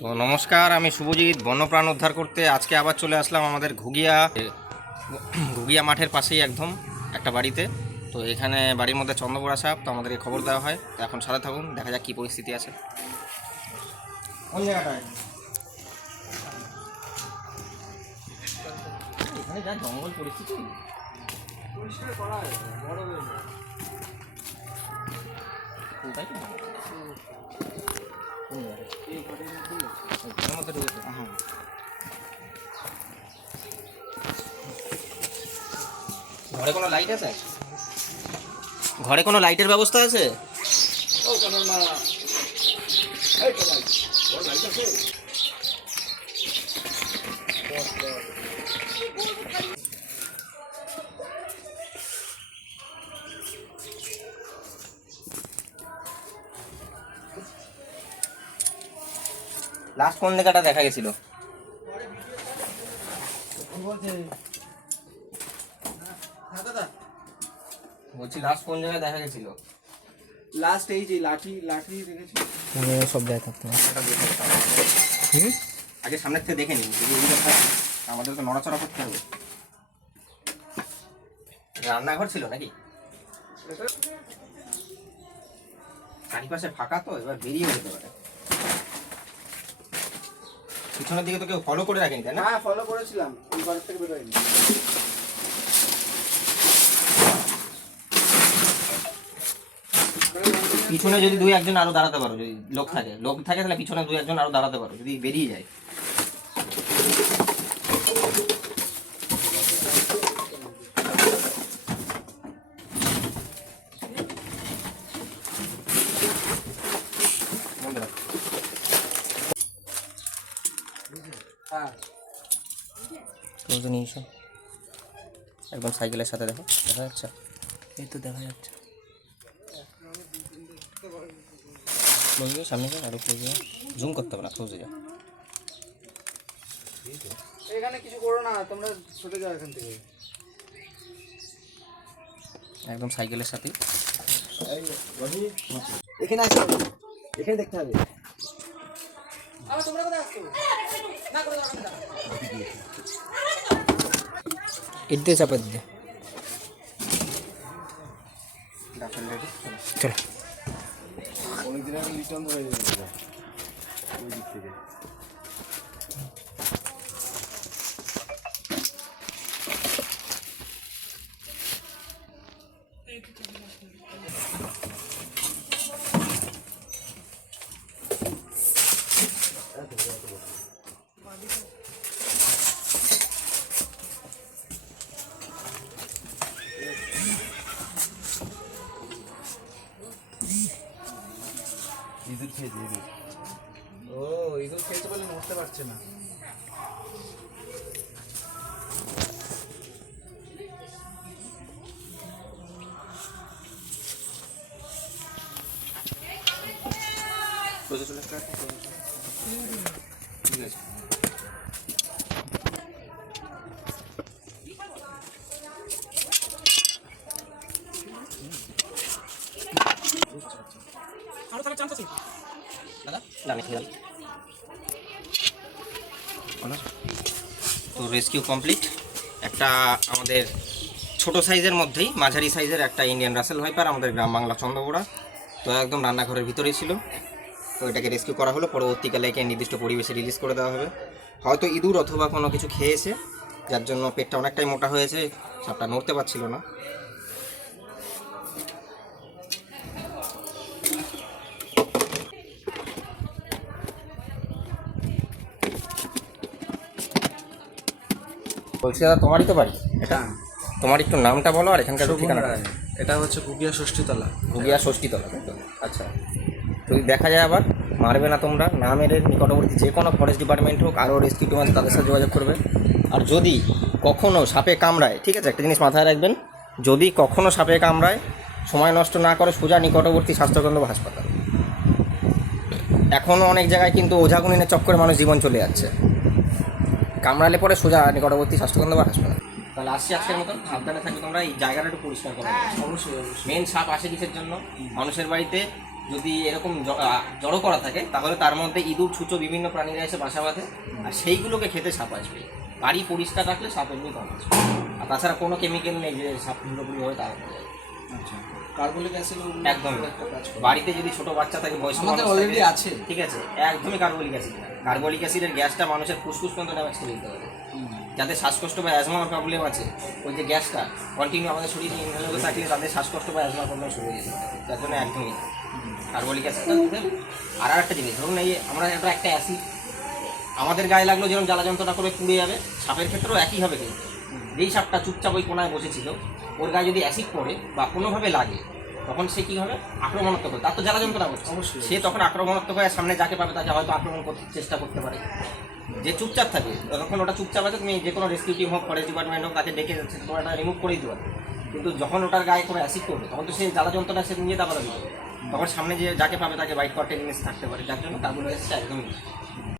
তো নমস্কার, আমি শুভজিৎ বন্যপ্রাণ উদ্ধার করতে আজকে আবার চলে আসলাম আমাদের ঘুগিয়া মাঠের পাশেই একদম একটা বাড়িতে। তো এখানে বাড়ির মধ্যে চন্দ্রবোড়া সাপ, তো আমাদেরকে খবর দেওয়া হয়। তো এখন সাথে থাকুন, দেখা যাক কী পরিস্থিতি আছে। কোন জায়গাটায়? এখানে যা জঙ্গল পরিস্থিতি, পরিষ্কার করা বড় ঘরে কোনো লাইট আছে? ঘরে কোনো লাইটের ব্যবস্থা আছে? লাস্ট কোন জায়গাটা দেখা গেছিল? বলছি লাস্ট কোন জায়গায় দেখা গেছিল? লাস্ট এই যে লাঠি লাঠি দেখেছি সব জায়গায় থাকতে হবে। আগে সামনের থেকে দেখে নিন, যদি এগুলো থাকে আমাদেরকে নড়াচড়া করতে হবে। রান্নাঘর ছিল নাকি? চারিপাশে ফাঁকা, তো এবার বেরিয়ে যেতে পারে। পিছনের দিকে তো কেউ ফলো করে রাখেনি, তাই না? হ্যাঁ ফলো করেছিলাম, ওই ঘর থেকে বেরোয়নি। পিছনে যদি দুই একজন আরো দাঁড়াতে পারো, যদি লোক থাকে তাহলে পিছনে দুই একজন আরো দাঁড়াতে পারো, যদি বেরিয়ে যায়। হ্যাঁ নিয়ে এসো, একদম সাইকেলের সাথে দেখো, দেখা যাচ্ছে? এই তো দেখা যাচ্ছে। সামনে যাও, আরো ক্লোজে জুম করতে হবে না, ক্লোজে যাও। এখানে কিছু করো না, তোমরা ছুটে যাও এখান থেকে। একদম সাইকেলের সাথে। এখানে আসো, এখানে দেখতে হবে। এতে চাপা দিতে চলো। অনেকদিন আগে লিটন হয়ে যাবে ওই দিক থেকে। ইঁদুর খেয়েছে, ইঁদুর। ও ইঁদুর খেয়েছে বলে নড়তে পারছে না। ঠিক আছে। তো রেস্কিউ কমপ্লিট। একটা আমাদের ছোট সাইজের মধ্যেই মাঝারি সাইজের একটা ইন্ডিয়ান রাসেল ভাইপার, আমাদের গ্রাম বাংলা চন্দ্রবোড়া। তো একদম রান্নাঘরের ভিতরেই ছিল। তো এটাকে রেস্কিউ করা হলো, পরবর্তীকালে একে নির্দিষ্ট পরিবেশে রিলিজ করে দেওয়া হবে। হয়তো ইঁদুর অথবা কোনো কিছু খেয়েছে, যার জন্য পেটটা অনেকটাই মোটা হয়েছে, সাপটা নড়তে পারছিল না। বলছি দাদা, তোমারই তো বাড়ি এটা? তোমার একটু নামটা বলো আর এখানকার ঠিকানা। এটা হচ্ছে ঘুগিয়া ষষ্ঠীতলা। ঘুগিয়া ষষ্ঠীতলা, তাই তো? আচ্ছা, যদি দেখা যায় আবার মারবে না তোমরা, না মেরে নিকটবর্তী যে কোনো ফরেস্ট ডিপার্টমেন্ট হোক, আরও রেস্কিউ টিম আছে, তাদের সাথে যোগাযোগ করবে। আর যদি কখনও সাপে কামড়ায়, ঠিক আছে, একটা জিনিস মাথায় রাখবেন, যদি কখনও সাপে কামড়ায় সময় নষ্ট না করে সোজা নিকটবর্তী স্বাস্থ্যকেন্দ্র বা হাসপাতাল। এখনও অনেক জায়গায় কিন্তু ওঝাগুনিনের চক্করে মানুষ জীবন চলে যাচ্ছে। কামড়ালে পরে সোজা নিকটবর্তী স্বাস্থ্যকেন্দ্র বা হাসপাতাল। তাহলে আসছি আজকের মতন। সাবধানে থাকবে তোমরা, এই জায়গাটা একটু পরিষ্কার করো। অবশ্যই মেন সাপ আসে কিসের জন্য? মানুষের বাড়িতে যদি এরকম জড়ো করা থাকে তাহলে তার মধ্যে ইঁদুর ছুঁচো বিভিন্ন প্রাণীরা এসে বাসা বাঁধে আর সেইগুলোকে খেতে সাপ আসবে। বাড়ি পরিষ্কার রাখলে সাপ এমনি কম আসবে। আর তাছাড়া কোনো কেমিক্যাল নেই যে সাপ পুরোপুরি হয়ে তার আচ্ছা, কার্বলিক অ্যাসিড একদম বাড়িতে যদি ছোট বাচ্চা থাকে বয়স্ক আমাদের মানুষ অলরেডি থাকে, আছে। ঠিক আছে, একদমই কার্বলিক অ্যাসিড না। কার্বলিক অ্যাসিডের গ্যাসটা মানুষের ফুসফুস পর্যন্ত ড্যামেজ করে দিতে পারে। যাদের শ্বাসকষ্ট বা অ্যাজমার প্রবলেম আছে, ওই যে গ্যাসটা কন্টিনিউ আমাদের শরীরে ইনহেল হতে থাকলে তাদের শ্বাসকষ্ট বা অ্যাজমার প্রবলেম শুরু হয়ে যেতে পারে। যার জন্য একদমই কার্বলিক অ্যাসিডটা। আর একটা জিনিস ধরুন, এই আমরা একটা অ্যাসিড আমাদের গায়ে লাগলো যেরকম জ্বালা যন্ত্রণা করে পুড়ে যাবে, সাপের ক্ষেত্রেও একই হবে। কিন্তু যেই সাপটা চুপচাপ ওই কোনায় বসেছিল, ওর গায়ে যদি অ্যাসিড পড়ে বা কোনোভাবে লাগে, তখন সে কী হবে? আক্রমণাত্মক হবে। তার তো জ্বালা যন্ত্রণা হচ্ছে, অবশ্যই। সে তখন আক্রমণাত্মক হয়ে সামনে যাকে পাবে তাকে হয়তো আক্রমণ করতে চেষ্টা করতে পারে। যে চুপচাপ থাকে তখন ওটা চুপচাপ আছে, তুমি যে কোনো রেস্কিউ টিম হোক, ফরেস্ট ডিপার্টমেন্ট হোক, তাকে ডেকে তোমার এটা রিমুভ করে দিতে পারে। কিন্তু যখন ওটার গায়ে কোনো অ্যাসিড করবে তখন তো সে জ্বালা যন্ত্রণা সে নিয়ে যাবে, তখন সামনে যে যাকে পাবে তাকে বাইট করার টেন্ডেন্সি থাকতে পারে। যার জন্য কার্বলিক অ্যাসিড একদমই